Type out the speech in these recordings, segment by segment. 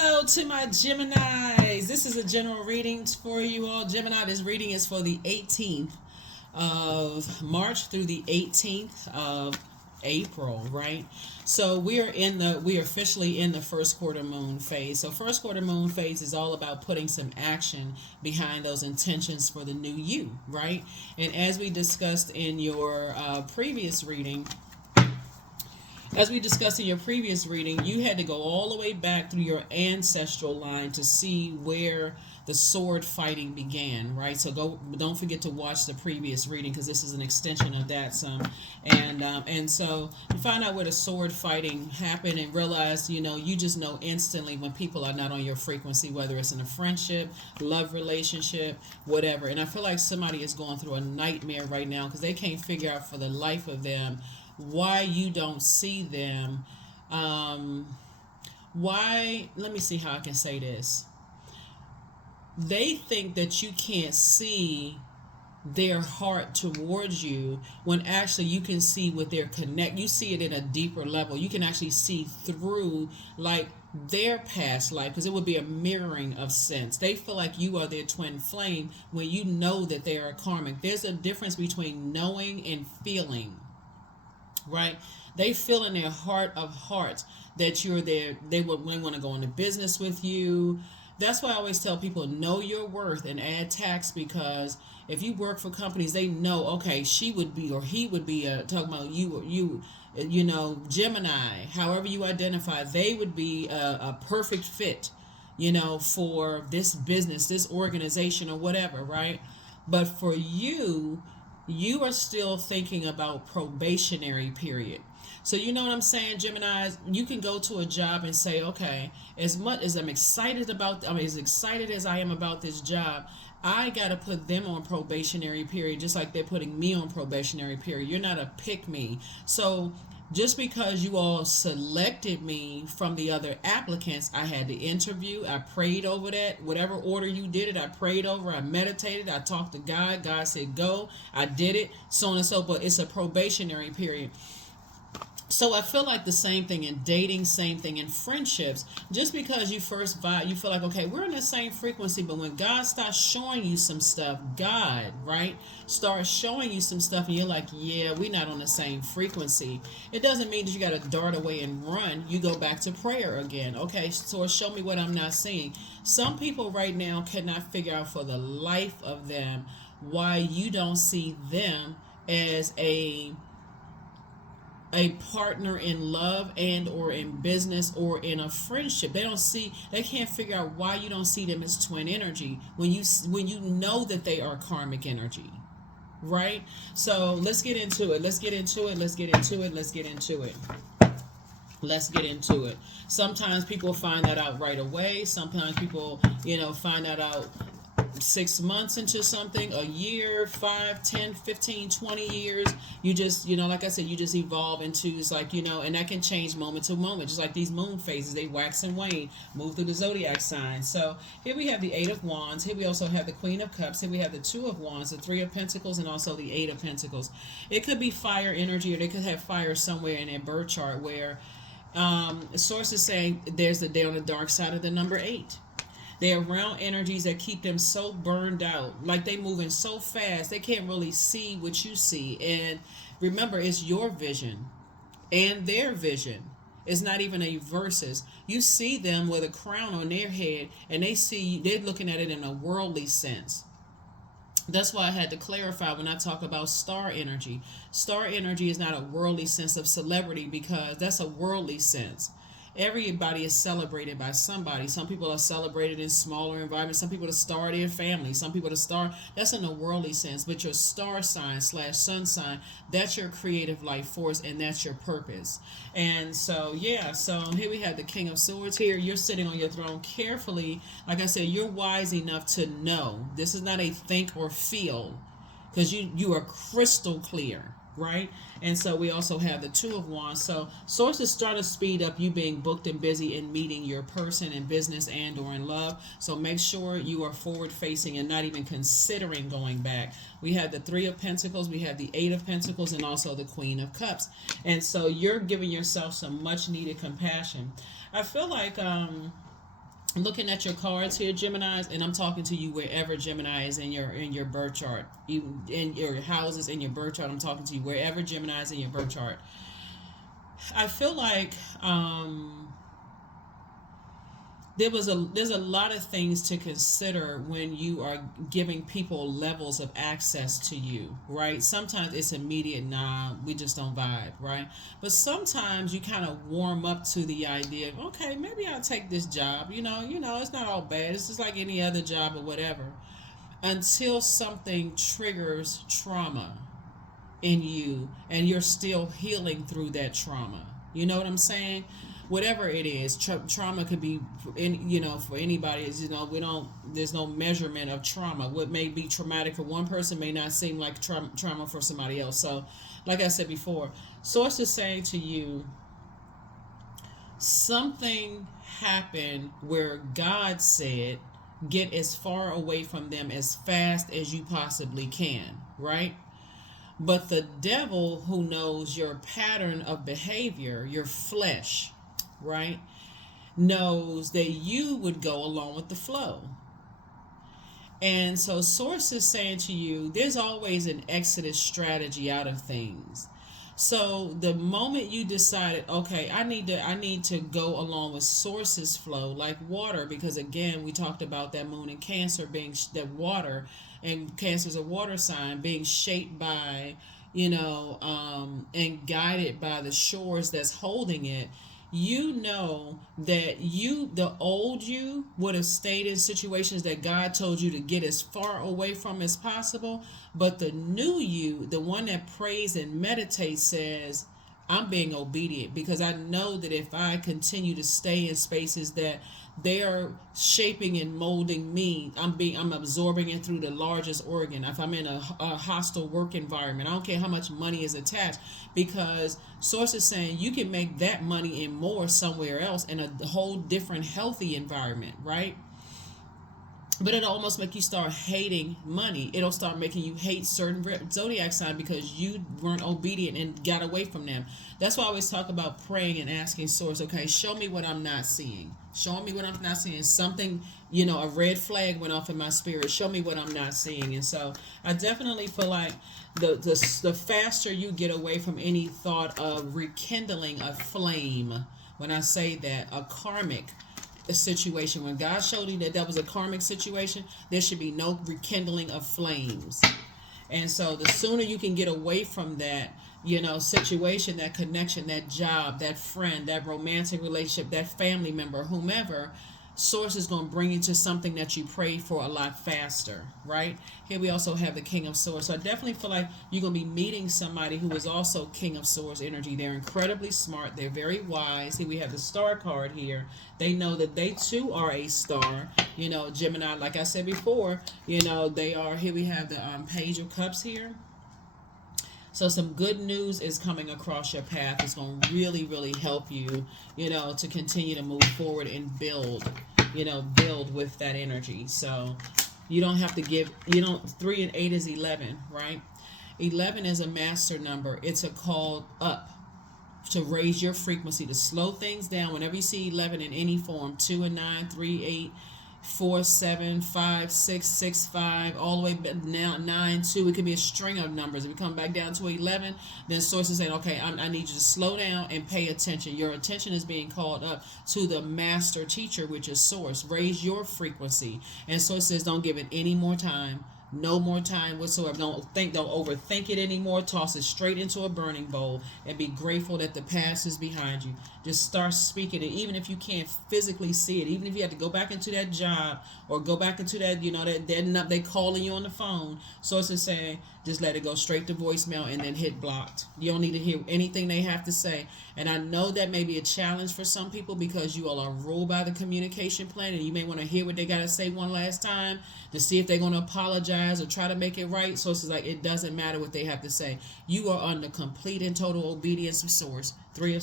Hello to my Geminis. This is a general reading for you all. Gemini, this reading is for the 18th of March through the 18th of April, right? So we are officially in the first quarter moon phase. So first quarter moon phase is all about putting some action behind those intentions for the new you, right? And as we discussed in your previous reading, you had to go all the way back through your ancestral line to see where the sword fighting began, right? So don't forget to watch the previous reading because this is an extension of that some. And so you find out where the sword fighting happened and realize, you just know instantly when people are not on your frequency, whether it's in a friendship, love relationship, whatever. And I feel like somebody is going through a nightmare right now because they can't figure out for the life of them why you don't see them. Let me see how I can say this. They think that you can't see their heart towards you when actually you can see with their connect. You see it in a deeper level. You can actually see through like their past life because it would be a mirroring of sense. They feel like you are their twin flame when you know that they are karmic. There's a difference between knowing and feeling. Right? They feel in their heart of hearts that you're there. They want to go into business with you. That's why I always tell people, know your worth and add tax, because if you work for companies, they know, okay, she would be or he would be talking about you, Gemini, however you identify, they would be a perfect fit, for this business, this organization or whatever, right? But for you are still thinking about probationary period. So you know what I'm saying, Geminis? You can go to a job and say, okay, as much as as excited as I am about this job, I got to put them on probationary period, just like they're putting me on probationary period. You're not a pick me. So just because you all selected me from the other applicants, I had to interview. I prayed over that. Whatever order you did it, I prayed over. I meditated. I talked to God. God said, go. I did it. So on and so forth. It's a probationary period. So I feel like the same thing in dating, same thing in friendships. Just because you first vibe, you feel like, okay, we're in the same frequency, but when God starts showing you some stuff, God, right, starts showing you some stuff and you're like, yeah, we're not on the same frequency. It doesn't mean that you got to dart away and run. You go back to prayer again. Okay, so show me what I'm not seeing. Some people right now cannot figure out for the life of them why you don't see them as a partner in love and or in business or in a friendship. They can't figure out why you don't see them as twin energy when you know that they are karmic energy, right? So let's get into it. Sometimes people find that out right away. Sometimes people, find that out 6 months into something, a year, 5, 10, 15, 20 years. You just, like I said, you just evolve into, it's like, and that can change moment to moment, just like these moon phases, they wax and wane, move through the Zodiac signs. So here we have the 8 of Wands. Here we also have the Queen of Cups. Here we have the 2 of Wands, the 3 of Pentacles, and also the 8 of Pentacles. It could be fire energy, or they could have fire somewhere in their birth chart where sources saying they're on the dark side of the number 8. They're around energies that keep them so burned out, like they moving so fast they can't really see what you see. And remember, it's your vision and their vision. It's not even a versus. You see them with a crown on their head and they're looking at it in a worldly sense. That's why I had to clarify when I talk about star energy. Star energy is not a worldly sense of celebrity, because that's a worldly sense. Everybody is celebrated by somebody. Some people are celebrated in smaller environments. Some people are the star of their family. Some people are the star. That's in a worldly sense. But your star sign / sun sign, that's your creative life force, and that's your purpose. And so, yeah. So here we have the King of Swords. Here you're sitting on your throne carefully. Like I said, you're wise enough to know. This is not a think or feel, because you are crystal clear. Right? And so we also have the 2 of Wands. So sources start to speed up you being booked and busy in meeting your person in business and or in love. So make sure you are forward facing and not even considering going back. We have the 3 of Pentacles, we have the 8 of Pentacles, and also the Queen of Cups. And so you're giving yourself some much needed compassion. I feel like looking at your cards here, Geminis, and I'm talking to you wherever Gemini is in your birth chart, even in your houses in your birth chart. I'm talking to you wherever Gemini is in your birth chart. I feel like there's a lot of things to consider when you are giving people levels of access to you, right? Sometimes it's immediate, nah, we just don't vibe, right? But sometimes you kind of warm up to the idea of, okay, maybe I'll take this job. It's not all bad. It's just like any other job or whatever. Until something triggers trauma in you and you're still healing through that trauma. You know what I'm saying? Whatever it is, trauma could be, for anybody. There's no measurement of trauma. What may be traumatic for one person may not seem like trauma for somebody else. So, like I said before, Source is saying to you, something happened where God said, get as far away from them as fast as you possibly can, right? But the devil, who knows your pattern of behavior, your flesh, right, knows that you would go along with the flow. And so Source is saying to you, there's always an exodus strategy out of things. So the moment you decided, okay, I need to go along with Source's flow, like water, because again, we talked about that moon in Cancer being that water, and Cancer's a water sign, being shaped by, and guided by the shores that's holding it. That the old you would have stayed in situations that God told you to get as far away from as possible. But the new you, the one that prays and meditates, says, I'm being obedient because I know that if I continue to stay in spaces that they are shaping and molding me, I'm absorbing it through the largest organ. If I'm in a hostile work environment, I don't care how much money is attached, because Source is saying you can make that money and more somewhere else in a whole different healthy environment, right? But it'll almost make you start hating money. It'll start making you hate certain zodiac signs because you weren't obedient and got away from them. That's why I always talk about praying and asking Source, okay, show me what I'm not seeing. Show me what I'm not seeing. Something, a red flag went off in my spirit. Show me what I'm not seeing. And so I definitely feel like the faster you get away from any thought of rekindling a flame, when I say that, a karmic situation, when God showed you that was a karmic situation, there should be no rekindling of flames. And so the sooner you can get away from that, situation, that connection, that job, that friend, that romantic relationship, that family member, whomever, Source is going to bring you to something that you prayed for a lot faster, right? Here we also have the King of Swords. So I definitely feel like you're going to be meeting somebody who is also King of Swords energy. They're incredibly smart. They're very wise. Here we have the Star card here. They know that they too are a star. Gemini, like I said before, they are. Here we have the Page of Cups here. So some good news is coming across your path. It's going to really, really help you, to continue to move forward and build with that energy. So you don't have to 3 and 8 is 11, right? 11 is a master number. It's a call up to raise your frequency, to slow things down. Whenever you see 11 in any form, 2 and 9, 3, 8, 4, 7, 5, 6, 6, 5, all the way now 9, 2. It can be a string of numbers. If we come back down to 11, then Source is saying, okay, I need you to slow down and pay attention. Your attention is being called up to the master teacher, which is Source. Raise your frequency. And Source says, don't give it any more time. No more time whatsoever. Don't overthink it anymore. Toss it straight into a burning bowl and be grateful that the past is behind you. Just start speaking it, even if you can't physically see it. Even if you have to go back into that job or go back into that, that they calling you on the phone. Source is saying, just let it go straight to voicemail and then hit blocked. You don't need to hear anything they have to say. And I know that may be a challenge for some people because you all are ruled by the communication plan, and you may want to hear what they got to say one last time to see if they're going to apologize or try to make it right. So it's like, it doesn't matter what they have to say. You are under complete and total obedience of Source. 3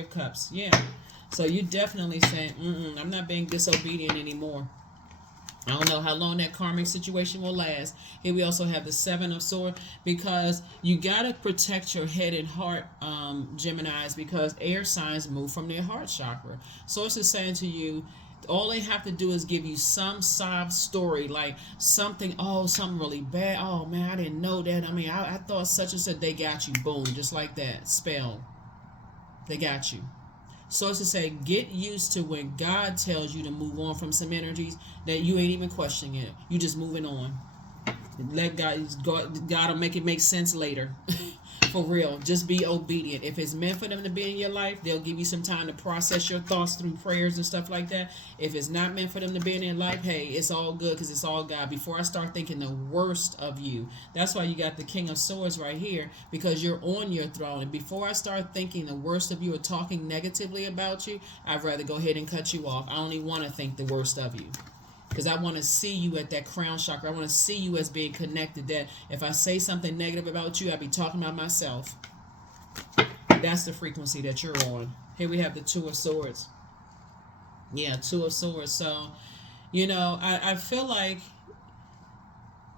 of Cups. Yeah. So you definitely saying, I'm not being disobedient anymore. I don't know how long that karmic situation will last. Here we also have the 7 of Swords, because you got to protect your head and heart, Geminis, because air signs move from their heart chakra. Source is saying to you, All they have to do is give you some sob story, like something, oh, something really bad. Oh man, I didn't know that. I mean, I thought such and such. They got you. Boom, just like that. Spell. They got you. So it's to say, get used to when God tells you to move on from some energies that you ain't even questioning it. You just moving on. Let God will make it make sense later. For real. Just be obedient. If it's meant for them to be in your life, they'll give you some time to process your thoughts through prayers and stuff like that. If it's not meant for them to be in your life, hey, it's all good because it's all God. Before I start thinking the worst of you, that's why you got the King of Swords right here, because you're on your throne. And before I start thinking the worst of you or talking negatively about you, I'd rather go ahead and cut you off. I only want to think the worst of you, because I want to see you at that crown chakra. I want to see you as being connected. That if I say something negative about you, I'll be talking about myself. That's the frequency that you're on. Here we have the Two of Swords. Yeah, Two of Swords. So, you know, I feel like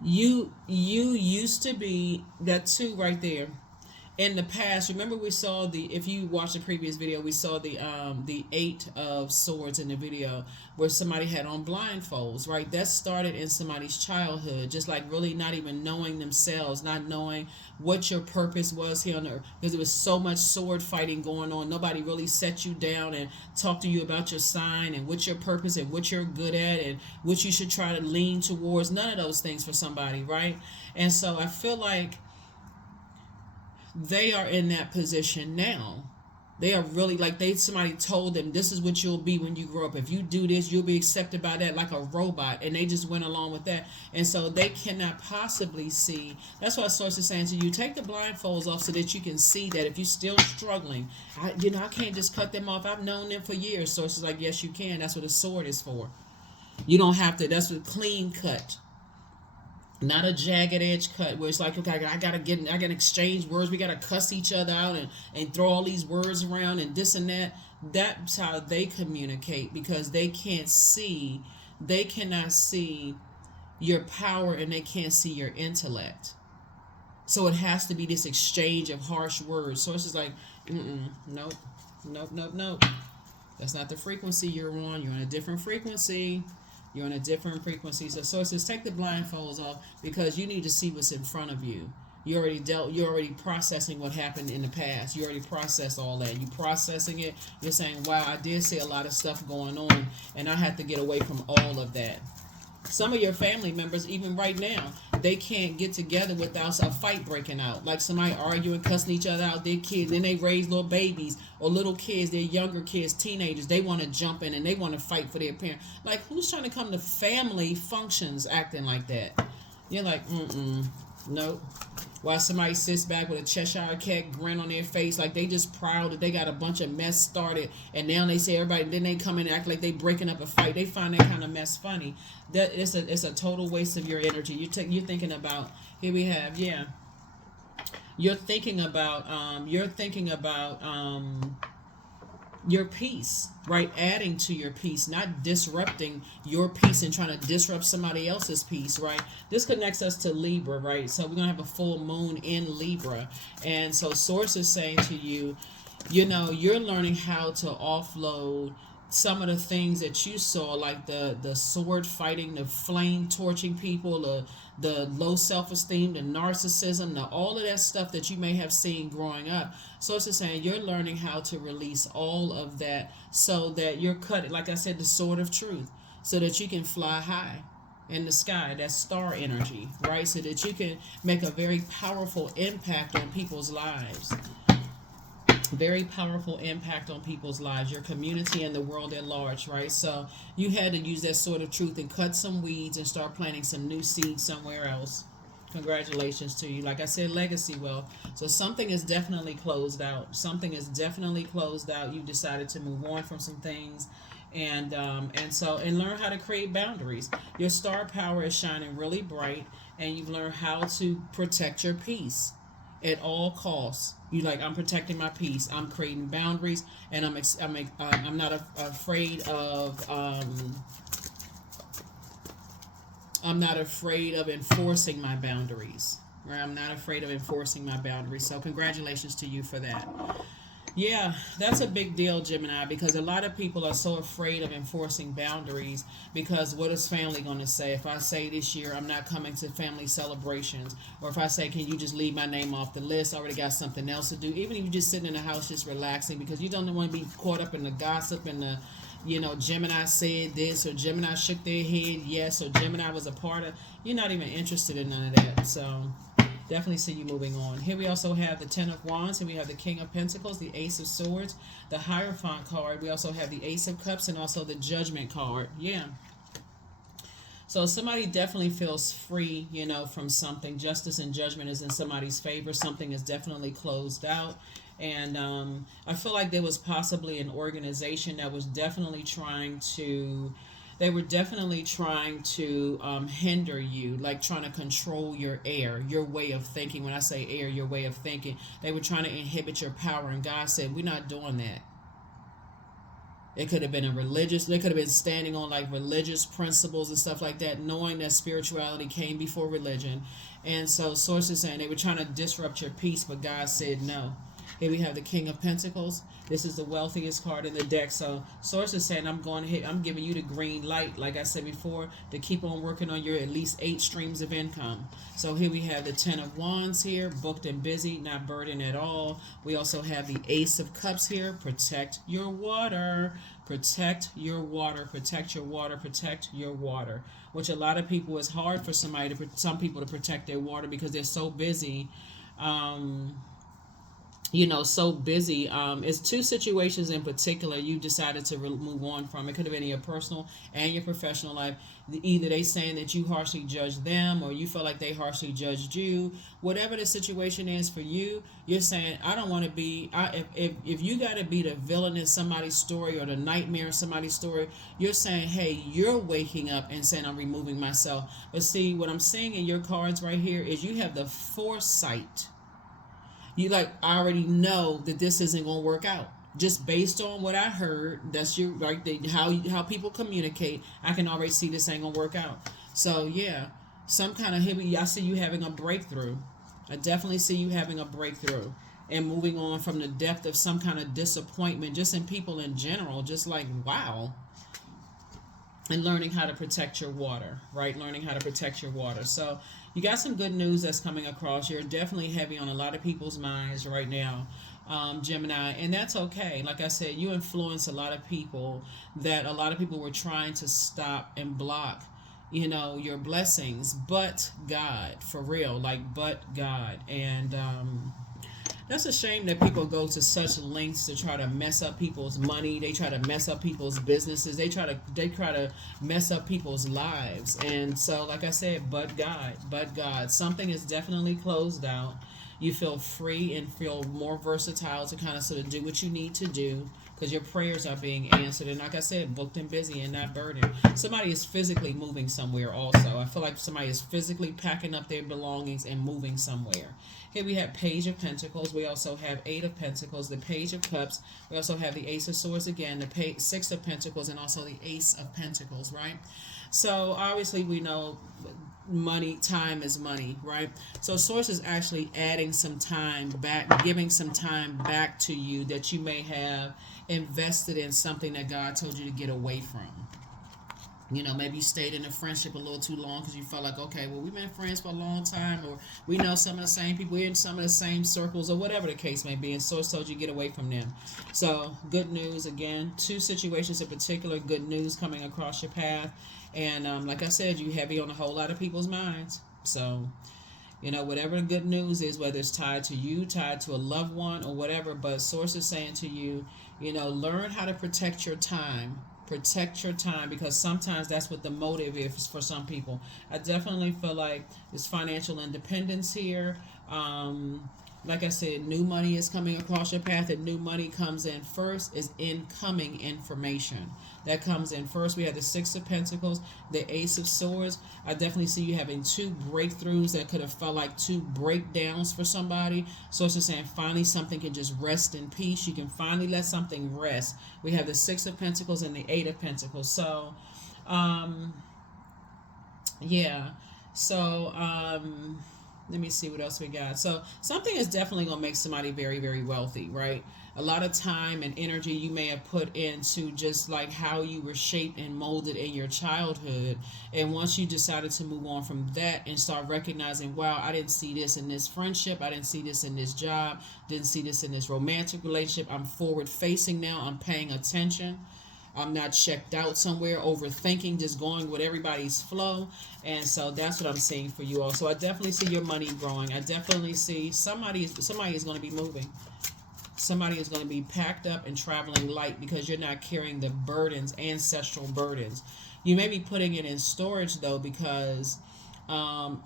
you used to be that two right there. In the past, remember we saw if you watched the previous video, we saw the Eight of Swords in the video where somebody had on blindfolds, right? That started in somebody's childhood, just like really not even knowing themselves, not knowing what your purpose was here on earth, because there was so much sword fighting going on. Nobody really set you down and talked to you about your sign and what your purpose and what you're good at and what you should try to lean towards. None of those things for somebody, right? And so I feel like they are in that position now. They are really like somebody told them this is what you'll be when you grow up. If you do this, you'll be accepted by that like a robot. And they just went along with that. And so they cannot possibly see. That's why Source is saying to you, take the blindfolds off so that you can see that if you're still struggling, I can't just cut them off. I've known them for years. Source is like, yes, you can. That's what a sword is for. You don't have to. That's a clean cut. Not a jagged edge cut where it's like, okay, I gotta exchange words. We gotta cuss each other out and throw all these words around and this and that. That's how they communicate, because they cannot see your power and they can't see your intellect. So it has to be this exchange of harsh words. So it's just like, nope. That's not the frequency you're on. You're on a different frequency. You're on a different frequency. So sources, take the blindfolds off, because you need to see what's in front of you. You're already processing what happened in the past. You already processed all that. You processing it. You're saying, wow, I did see a lot of stuff going on, and I had to get away from all of that. Some of your family members, even right now, they can't get together without a fight breaking out. Like somebody arguing, cussing each other out, their kids. Then they raise little babies or little kids, their younger kids, teenagers. They want to jump in and they want to fight for their parents. Like, who's trying to come to family functions acting like that? You're like, nope. While somebody sits back with a Cheshire Cat grin on their face, like they just proud that they got a bunch of mess started, and now they say everybody, then they come in and act like they breaking up a fight. They find that kind of mess funny. That it's a total waste of your energy. You're thinking about, here we have, you're thinking about your peace, right? Adding to your peace, not disrupting your peace and trying to disrupt somebody else's peace, right? This connects us to Libra, right? So we're going to have a full moon in Libra. And so Source is saying to you, you're learning how to offload some of the things that you saw, like the sword fighting, the flame torching people, the low self-esteem, the narcissism, all of that stuff that you may have seen growing up. So it's just saying you're learning how to release all of that so that you're cut, like I said, the sword of truth, so that you can fly high in the sky, that star energy, right? So that you can make a very powerful impact on people's lives. Very powerful impact on people's lives, your community and the world at large, right? So you had to use that sort of truth and cut some weeds and start planting some new seeds somewhere else. Congratulations to you. Like I said, legacy wealth. So something is definitely closed out. Something is definitely closed out. You decided to move on from some things, and learn how to create boundaries. Your star power is shining really bright, and you've learned how to protect your peace at all costs. You like, I'm protecting my peace. I'm creating boundaries, and I'm not afraid of I'm not afraid of enforcing my boundaries. Right? I'm not afraid of enforcing my boundaries. So congratulations to you for that. Yeah, that's a big deal, Gemini, because a lot of people are so afraid of enforcing boundaries because what is family going to say? If I say this year I'm not coming to family celebrations, or if I say, can you just leave my name off the list? I already got something else to do. Even if you're just sitting in the house just relaxing because you don't want to be caught up in the gossip and the, Gemini said this or Gemini shook their head yes or Gemini was a part of. You're not even interested in none of that. So definitely see you moving on. Here we also have the Ten of Wands, and we have the King of Pentacles, the Ace of Swords, the Hierophant card. We also have the Ace of Cups and also the Judgment card. Yeah. So somebody definitely feels free, from something. Justice and judgment is in somebody's favor. Something is definitely closed out. And I feel like there was possibly an organization that was definitely trying to they were definitely trying to hinder you, like trying to control your air, your way of thinking. When I say air, your way of thinking, they were trying to inhibit your power. And God said, we're not doing that. It could have been they could have been standing on like religious principles and stuff like that, knowing that spirituality came before religion. And so sources saying they were trying to disrupt your peace, but God said no. Here we have the King of Pentacles. This is the wealthiest card in the deck. So sources saying I'm giving you the green light, like I said before, to keep on working on your at least 8 streams of income. So here we have the Ten of Wands here, booked and busy, not burdened at all. We also have the Ace of Cups here. Protect your water. Protect your water. Protect your water. Protect your water. Which a lot of people, it's hard for some people to protect their water because they're so busy. So busy. It's 2 situations in particular you decided to move on from. It could have been your personal and your professional life. Either they saying that you harshly judged them or you feel like they harshly judged you. Whatever the situation is for you, you're saying, I don't want to be, if you got to be the villain in somebody's story or the nightmare in somebody's story, you're saying, hey, you're waking up and saying, I'm removing myself. But see, what I'm seeing in your cards right here is you have the foresight. You I already know that this isn't going to work out. Just based on what I heard, that's how people communicate. I can already see this ain't going to work out. So yeah, some kind of I see you having a breakthrough. I definitely see you having a breakthrough and moving on from the depth of some kind of disappointment, just in people in general. Just like, wow. And learning how to protect your water, right? Learning how to protect your water. So you got some good news that's coming across. You're definitely heavy on a lot of people's minds right now, Gemini, and that's okay. Like I said, you influence a lot of people that a lot of people were trying to stop and block, your blessings. But God, for real, but God. And that's a shame that people go to such lengths to try to mess up people's money. They try to mess up people's businesses. They try to mess up people's lives. And so, like I said, but God, something is definitely closed out. You feel free and feel more versatile to kind of sort of do what you need to do because your prayers are being answered. And like I said, booked and busy and not burdened. Somebody is physically moving somewhere also. I feel like somebody is physically packing up their belongings and moving somewhere. Here we have Page of Pentacles. We also have 8 of Pentacles, the Page of Cups. We also have the Ace of Swords again, the 6 of Pentacles, and also the Ace of Pentacles, right? So obviously we know time is money, right? So Source is actually adding some time back, giving some time back to you that you may have invested in something that God told you to get away from. Maybe you stayed in a friendship a little too long because you felt like, okay, well, we've been friends for a long time, or we know some of the same people, we're in some of the same circles, or whatever the case may be, and Source told you to get away from them. So good news again, 2 situations in particular, good news coming across your path. And like I said, you heavy on a whole lot of people's minds. So, whatever the good news is, whether it's tied to you, tied to a loved one, or whatever, but Source is saying to you, learn how to protect your time. Protect your time, because sometimes that's what the motive is for some people. I definitely feel like there's financial independence here. Like I said, new money is coming across your path, and new money comes in first is incoming information. That comes in first. We have the 6 of Pentacles, the Ace of Swords. I definitely see you having 2 breakthroughs that could have felt like 2 breakdowns for somebody. So it's just saying finally something can just rest in peace. You can finally let something rest. We have the 6 of Pentacles and the 8 of Pentacles. So, yeah. So, let me see what else we got. So something is definitely going to make somebody very, very wealthy, right? A lot of time and energy you may have put into just like how you were shaped and molded in your childhood. And once you decided to move on from that and start recognizing, wow, I didn't see this in this friendship, I didn't see this in this job, didn't see this in this romantic relationship, I'm forward facing now, I'm paying attention. I'm not checked out somewhere, overthinking, just going with everybody's flow. And so that's what I'm seeing for you all. So I definitely see your money growing. I definitely see somebody is going to be moving. Somebody is going to be packed up and traveling light because you're not carrying the burdens, ancestral burdens. You may be putting it in storage though, because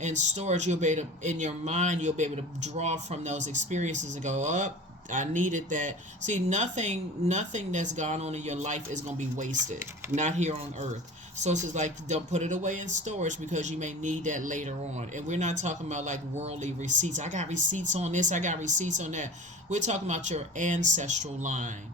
in storage you'll be able to, in your mind, you'll be able to draw from those experiences and go up. I needed that. See, nothing that's gone on in your life is going to be wasted. Not here on earth. So it's just like, don't put it away in storage because you may need that later on. And we're not talking about like worldly receipts. I got receipts on this, I got receipts on that. We're talking about your ancestral line,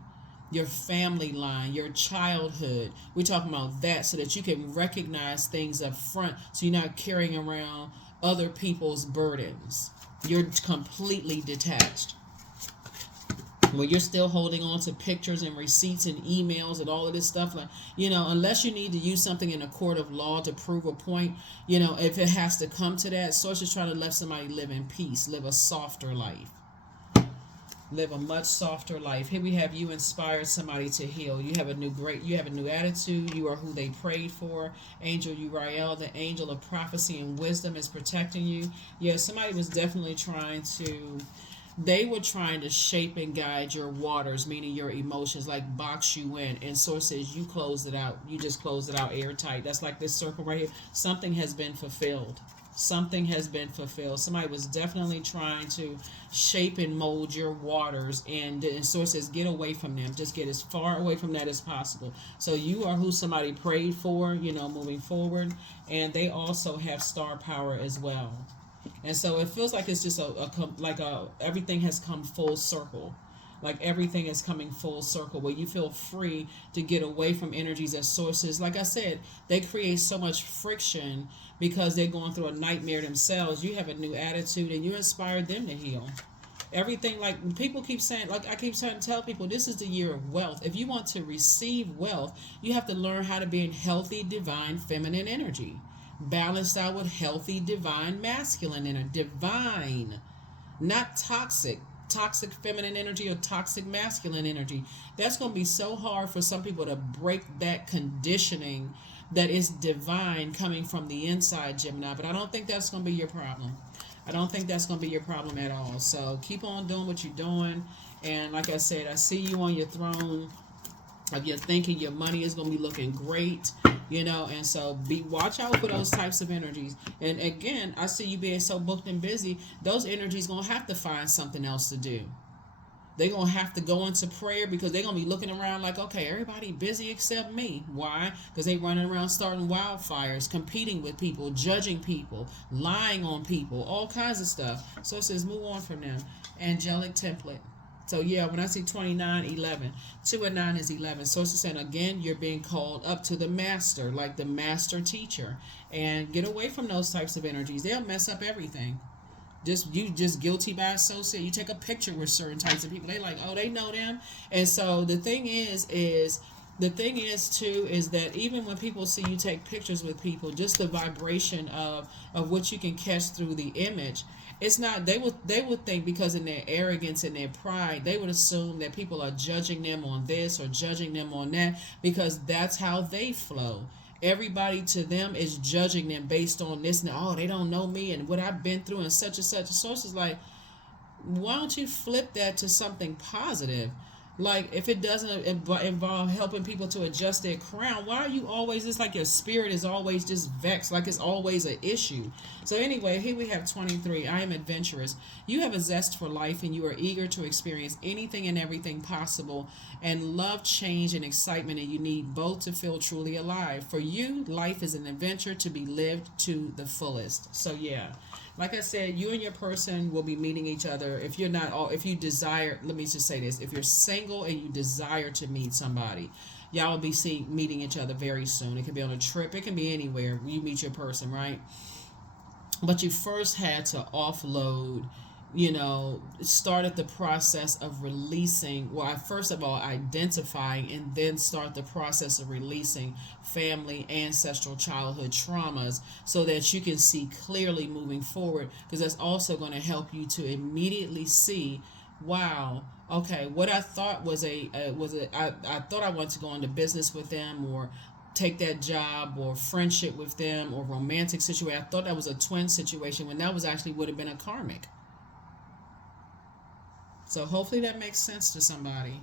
your family line, your childhood. We're talking about that so that you can recognize things up front so you're not carrying around other people's burdens. You're completely detached. When you're still holding on to pictures and receipts and emails and all of this stuff, like, unless you need to use something in a court of law to prove a point, if it has to come to that, Source is trying to let somebody live in peace, live a softer life. Live a much softer life. Here we have you inspired somebody to heal. You have a new attitude. You are who they prayed for. Angel Uriel, the angel of prophecy and wisdom, is protecting you. Yeah, somebody was definitely they were trying to shape and guide your waters, meaning your emotions, like box you in. And Source says you closed it out. You just closed it out airtight. That's like this circle right here. Something has been fulfilled. Something has been fulfilled. Somebody was definitely trying to shape and mold your waters. And Source says get away from them. Just get as far away from that as possible. So you are who somebody prayed for, moving forward. And they also have star power as well. And so it feels like it's just everything has come full circle. Like everything is coming full circle where you feel free to get away from energies as sources. Like I said, they create so much friction because they're going through a nightmare themselves. You have a new attitude and you inspired them to heal. Everything, like people keep saying, like I keep trying to tell people, this is the year of wealth. If you want to receive wealth, you have to learn how to be in healthy, divine, feminine energy. Balanced out with healthy, divine, masculine energy. Divine, not toxic feminine energy or toxic masculine energy. That's going to be so hard for some people to break that conditioning that is divine coming from the inside, Gemini. But I don't think that's going to be your problem. I don't think that's going to be your problem at all. So keep on doing what you're doing. And like I said, I see you on your throne of your thinking. Your money is going to be looking great. And so watch out for those types of energies. And again, I see you being so booked and busy, those energies going to have to find something else to do. They're going to have to go into prayer because they're going to be looking around like, okay, everybody busy except me. Why? Because they running around starting wildfires, competing with people, judging people, lying on people, all kinds of stuff. So it says move on from them. Angelic template. So yeah, when I see 29, 11, 2 and 9 is 11. So it's saying again, you're being called up to the master, like the master teacher. And get away from those types of energies. They'll mess up everything. Just guilty by associate. You take a picture with certain types of people. They like, oh, they know them. And so the thing is that even when people see you take pictures with people, just the vibration of what you can catch through the image, it's not, they would think, because in their arrogance and their pride, they would assume that people are judging them on this or judging them on that, because that's how they flow. Everybody to them is judging them based on this and oh, they don't know me and what I've been through and such and such. Source is like, why don't you flip that to something positive? Like, if it doesn't involve helping people to adjust their crown, why are you always, it's like your spirit is always just vexed, like it's always an issue. So anyway, here we have 23. I am adventurous. You have a zest for life and you are eager to experience anything and everything possible and love change and excitement, and you need both to feel truly alive. For you, life is an adventure to be lived to the fullest. So yeah. Like I said, you and your person will be meeting each other. If you desire, let me just say this. If you're single and you desire to meet somebody, y'all will be meeting each other very soon. It can be on a trip. It can be anywhere you meet your person, right? But you first had to offload started the process of releasing. Well, first of all, identifying and then start the process of releasing family, ancestral, childhood traumas so that you can see clearly moving forward, because that's also going to help you to immediately see, wow, okay, what I thought I thought I wanted to go into business with them, or take that job, or friendship with them, or romantic situation. I thought that was a twin situation when that was actually would have been a karmic. So hopefully that makes sense to somebody.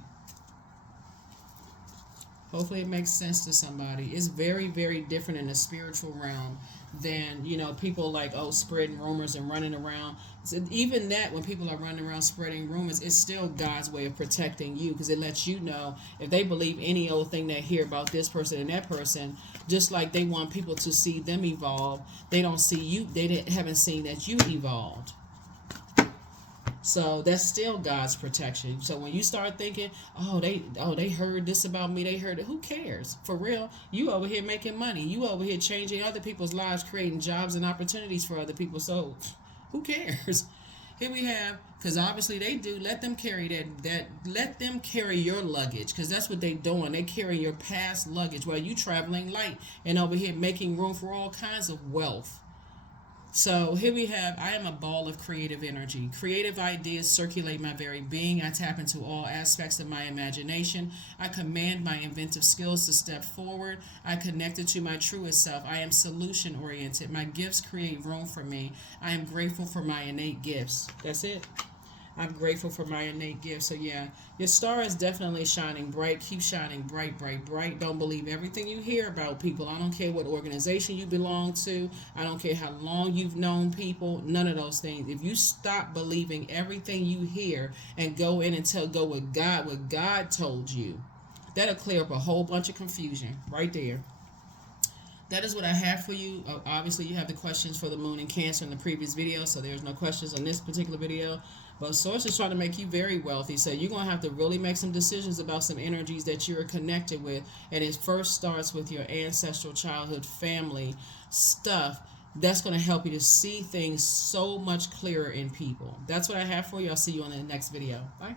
Hopefully it makes sense to somebody. It's very, very different in the spiritual realm than, people like, spreading rumors and running around. So even that, when people are running around spreading rumors, it's still God's way of protecting you, because it lets you know if they believe any old thing they hear about this person and that person, just like they want people to see them evolve, they don't see you, haven't seen that you evolved. So that's still God's protection. So when you start thinking, they heard this about me, they heard it, who cares? For real, you over here making money, you over here changing other people's lives, creating jobs and opportunities for other people. So who cares? Here we have, because obviously they do. Let them carry that. Let them carry your luggage, because that's what they doing. They carry your past luggage while you traveling light and over here making room for all kinds of wealth. So here we have, I am a ball of creative energy. Creative ideas circulate my very being. I tap into all aspects of my imagination. I command my inventive skills to step forward. I connected to my truest self. I am solution oriented. My gifts create room for me. I am grateful for my innate gifts. That's it. I'm grateful for my innate gifts. So yeah, your star is definitely shining bright. Keep shining bright, bright, bright. Don't believe everything you hear about people. I don't care what organization you belong to. I don't care how long you've known people. None of those things. If you stop believing everything you hear and go in and go with God, what God told you, that'll clear up a whole bunch of confusion right there. That is what I have for you. Obviously, you have the questions for the moon in Cancer in the previous video, so there's no questions on this particular video. But Source is trying to make you very wealthy, so you're going to have to really make some decisions about some energies that you're connected with. And it first starts with your ancestral, childhood, family stuff. That's going to help you to see things so much clearer in people. That's what I have for you. I'll see you on the next video. Bye.